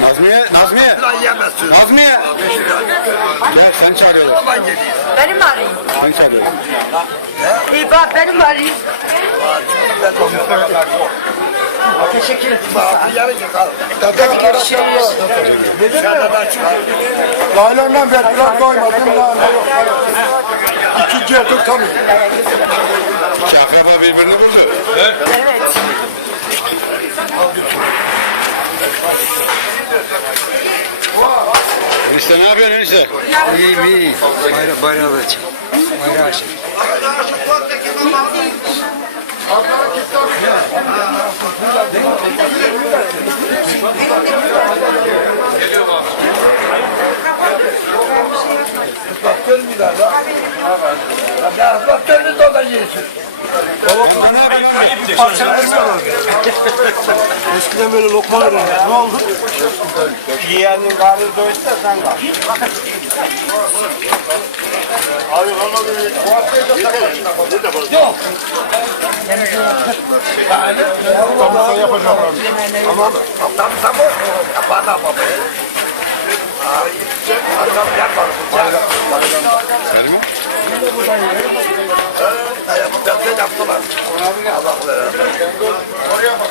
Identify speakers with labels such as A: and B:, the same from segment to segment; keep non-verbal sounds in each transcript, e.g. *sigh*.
A: Nazmiye, Nazmiye. Nazmiye. Gel sen çağırıyorlar.
B: Benim mi arayayım?
A: Sen çağırıyorlar.
B: İyi bak benim mi arayayım? Teşekkür ederim. Hadi görüşürüz.
C: Dışarıda çıkar.
D: Laylarından ver biraz doymadım lan. İkinciye tutamıyor.
A: İki akraba birbirini buldu.
B: Evet.
A: Enişte ne yapıyorsun enişte?
E: İyiyim iyiyim. Bayram, bayram alacağım. Bayram
D: Eskiden böyle lokma verirler. Ne oldu?
C: Yiyenin karnı doysa sen kal. Abi göre Yok. Yani
D: Tamam yapacağım abi.
C: tamam tamam tamam. Da yapar. Ay, Adam
A: mi?
C: Yaptı yaptılar. Allah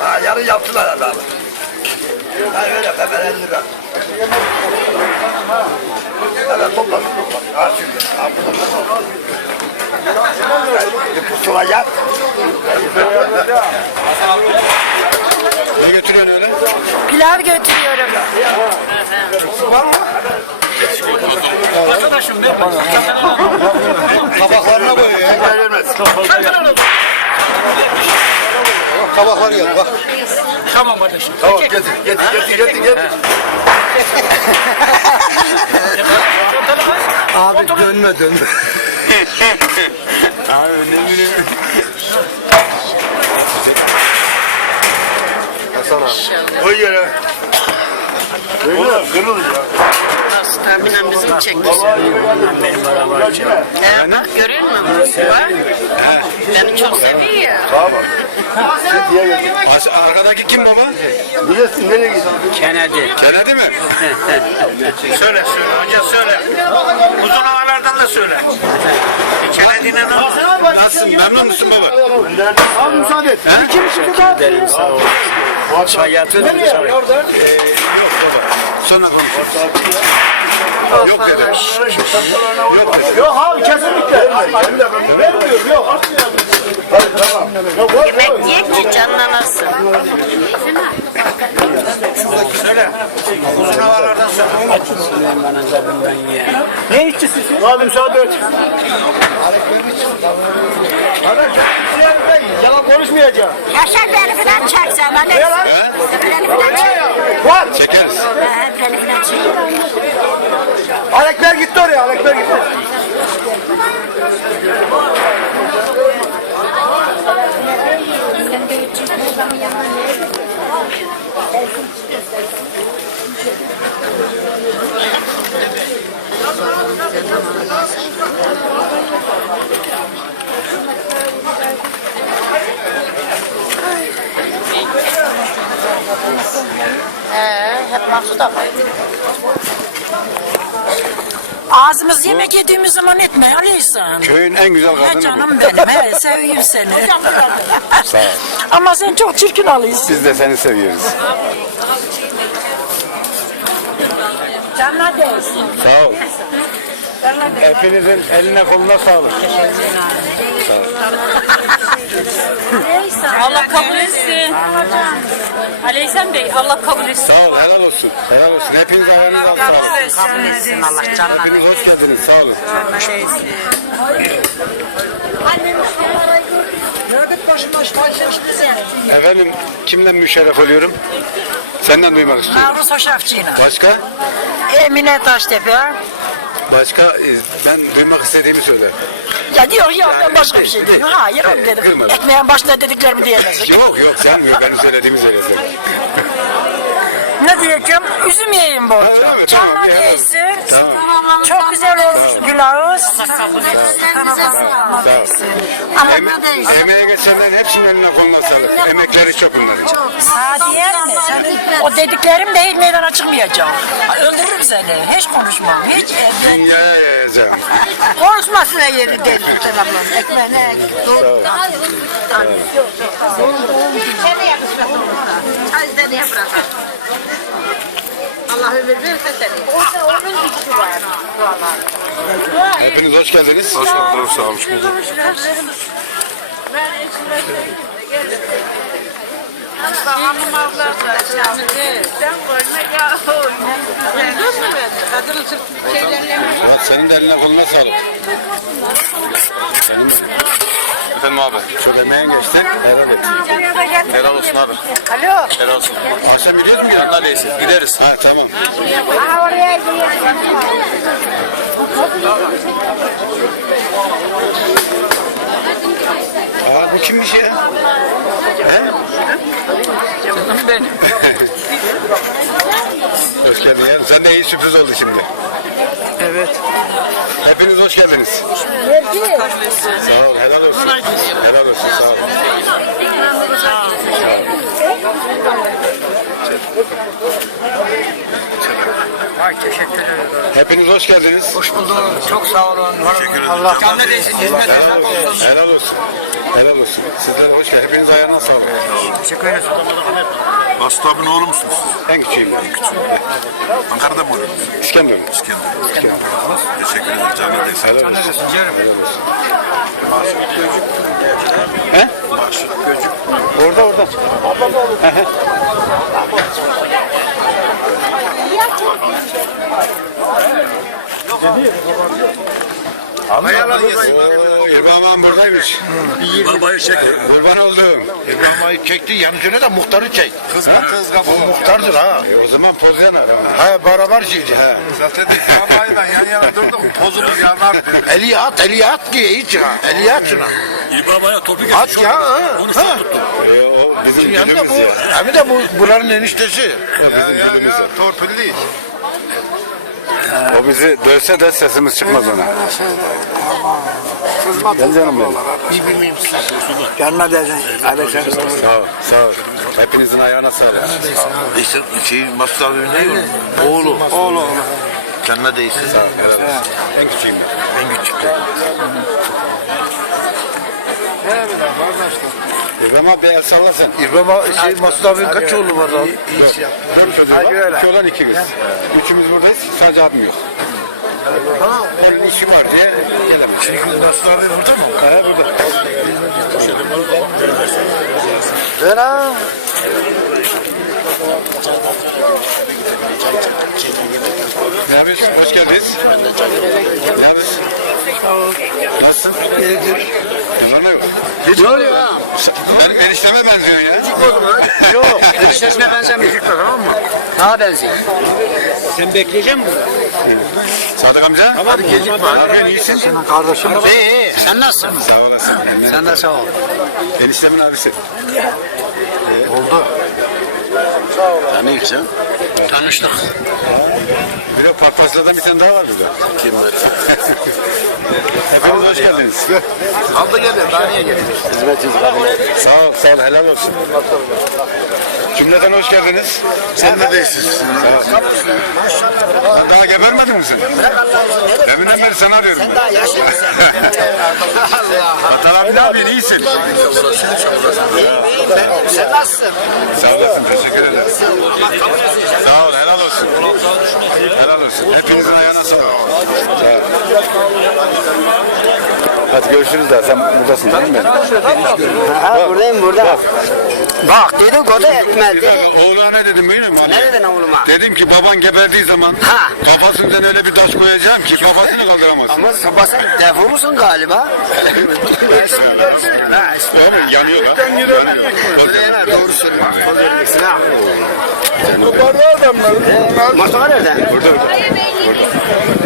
C: Ha yarın yaptılar adamı. Ha öyle hemen 50 lira. Evet topla topla. Ha şimdi. Ha burada. Bir pusula yap.
A: Ne götürüyorsun öyle?
B: Pilav götürüyorum.
D: Tabaklarına koyuyor ya.
C: Verilmez.
D: Tabaklar gel bak.
C: Tamam getir getir getir getir getir. *laughs*
E: Abi dönme dönme. *laughs*
C: Koy yere. Oğlum kırılır ya.
F: Nasıl bizim çekmişsin. Benim beraber He bak görüyor musun? Bak. Beni çok seviyor ya.
C: Getir.
A: As- Arkadaki kim baba?
C: Niyesin nereye gidiyorsun?
F: Kennedy.
A: Kennedy mi? *laughs*
G: Söyle söyle hoca söyle. Uzun havalardan da söyle. Kennedy'nin o.
A: Nasılsın? Memnun musun baba?
D: Abi müsaade et. İki buçuk daha.
F: Derim sağ ol. Çay yatır mı çay?
A: Yok baba. Sonra konuşuruz. Yok dedi. Yok dedi.
D: Yok abi kesinlikle. Vermiyor yok.
F: Yemek ye ki canlanırsın.
G: Söyle. Uzun havalardan söyle.
D: Ne işçisi? Abi müsaade et. Yalan konuşmayacağım.
B: Yaşar beni falan. Ben de
A: He?
B: beni falan çek.
D: Var.
A: Çekeriz.
B: Beni falan çek.
D: Alekber gitti oraya. Alekber gitti.
B: He, hep maksud ama. Ağzımız yemek yediğimiz zaman etme Aleysan.
A: Köyün en güzel
B: He
A: kadını bu.
B: canım benim, he seviyorum seni. *laughs*
A: Sağ ol.
B: Ama sen çok çirkin alıyorsun.
A: Biz de seni seviyoruz.
B: Canına değsin.
A: Sağ ol. Hepinizin eline koluna sağlık.
H: Allah kabul etsin. Aleyhisselam Bey Allah kabul etsin.
A: Sağ ol. Helal olsun. Helal olsun. Hepiniz ayağınıza sağlık.
F: Kabul etsin Allah canlanır.
A: Hepiniz hoş geldiniz. Sağ olun. Efendim kimden müşerref oluyorum? Senden duymak istiyorum.
B: Navruz Hoşafçı'yla.
A: Başka?
B: Emine Taştepe.
A: Başka e, ben duymak istediğimi söyle.
B: Ya diyor ya ben başka bir şey diyorum. Hayır öyle dedim.
A: Kırmadım.
B: Ekmeğin başında dediklerimi diyemezsin. *laughs*
A: Yok yok sen benim söylediğimi söyle. sen.
B: Ne diyeceğim? Üzüm yiyeyim
A: öyle mi? Tamam,
B: Canlar
A: ye.
B: değilsin. Çok güzel gül ağız. Tamam. Allah değilsin. Allah değilsin.
A: Emeğe geçenlerin hepsinin eline koluna sağlık. Emekleri çok bunların.
B: Sadiye mi? O dediklerim de hiç meydana çıkmayacak. Ay, Öldürürüm seni. Hiç konuşmam. Hiç. e, ben-
A: Dünyaya yayacağım.
B: Konuşmasına yeri değil Sultan ablam. Ekmeğine dur.
F: Allah ömür verirse seni.
A: Hepiniz hoş geldiniz.
I: Hoş bulduk, sağ olun.
F: Hanım abla da sen koyma ya. Duydun mu beni? Kadın sırf şeylerle
A: Murat senin de eline koluna sağlık. Senin
I: Efendim abi.
A: çok emeğin geçti. Helal et.
I: Helal olsun abi.
B: Alo.
I: Helal olsun.
A: Akşam gidiyoruz mu ya?
I: Yanına değilsin. Gideriz.
A: Ha tamam. Aa bu kimmiş ya? He? Canım benim. Geldin ya. Sen de iyi sürpriz oldu şimdi.
I: Evet.
A: Hepiniz hoş geldiniz. Sağ ol, helal olsun. Helal olsun, sağ ol. Hepiniz hoş geldiniz. Hoş bulduk.
E: Çok sağ olun.
I: Teşekkür ederim.
E: Allah canlı değilsin. Hizmet
A: Helal olsun. Helal olsun. Helal olsun. Sizlere hoş geldiniz. Hepiniz ayağına sağlık.
E: Teşekkür ederiz.
I: Abinin oğlu musunuz?
A: En küçüğüm ben.
I: Ankara'da mı oluyorsunuz?
A: İskenderun.
I: İskender. Teşekkür ederim. Canlı değilsin.
A: Helal olsun.
E: Ciğerim.
A: He? Orada orada. Oo, İrfan ağam buradaymış.
I: Babayı çek.
A: Kurban oldum.
D: İbrahim'i çekti yanıcını da muhtarı çek.
I: Kızma kızma.
D: O muhtardır ha.
A: E, o zaman poz yanar.
D: Ha beraber şimdi.
I: Zaten babayla yan yana durduk. Pozumuz yanar.
D: Eli at, eli at diye hiç ha. Eli at şuna.
I: İlbabaya topu
D: At ya. Ha. ha.
A: E, o bizim
D: Yanında bu, hem de bu buranın eniştesi.
A: Bizim gülümüz ya. O bizi dövse de sesimiz çıkmaz ona. Gel canım benim.
D: Yanına dedin. Sen.
A: Sağ ol, sağ ol. Hepinizin ayağına sağlık.
D: İşte şey Masud abi ne Oğlu. Oğlu. Canına değilsin.
A: Sağ ol. En küçüğüm ben.
D: En küçük de.
A: İbrahim abi el salla sen.
D: İbrahim şey Masud abinin kaç oğlu var abi?
A: Dört çocuğu var. İki olan iki kız. Üçümüz buradayız. Sadece abim yok. Onun işi var diye gelemedik.
D: Şimdi Masud abi burada mı?
A: Ha, burada.
D: Ver ha.
A: Ne yapıyorsun? Hoş geldiniz. Ne yapıyorsun? Nasılsın?
D: İyidir.
A: Var ne yok?
D: Ne oluyor ha?
A: Benim enişteme benziyorsun ya.
D: Yok. *laughs* Eniştesine benzemiyor. Tamam mı?
E: Daha benziyor. Sen bekleyecek misin?
A: Sadık amca.
D: Hadi gecikme.
A: Ne yapıyorsun? İyisin.
D: Senin kardeşin.
E: İyi iyi. Sen nasılsın?
A: Sağ olasın.
E: Sen de sağ ol.
A: Eniştemin abisi.
D: Oldu. Tanıyık sen.
E: Tanıştık.
A: Parpasladan bir tane daha var burada. Kim var? Hepiniz hoş geldiniz.
D: Al da gel. Daha niye gel?
A: Sağ ol, sağ ol. Helal olsun. Cümleten hoş geldiniz.
D: Sen de değilsin.
A: Sen daha gebermedin mi sen? Deminden beri seni arıyorum. Sen daha
D: yaşlısın. *laughs*
A: Vatan abi? İyisin.
D: Sen nasılsın?
A: Sağ olasın. Teşekkür ederim. Sağ ol. Helal olsun. Helal olsun. Hepinizin ayağına sağlık. Hadi görüşürüz daha. Sen buradasın değil mi?
E: Ha buradayım burada. Bak dedikodu etme.
A: Bir dakika, oğluna ne dedim biliyor musun?
E: Ne dedin oğluma?
A: Dedim ki baban geberdiği zaman
E: Ha.
A: kafasından öyle bir taş koyacağım ki kafasını kaldıramazsın.
E: Ama sabah sen defo musun galiba?
A: Ha, *laughs* Oğlum yanıyor lan. Yanıyor.
E: Doğru söylüyor. Mustafa nerede?
A: Burada burada.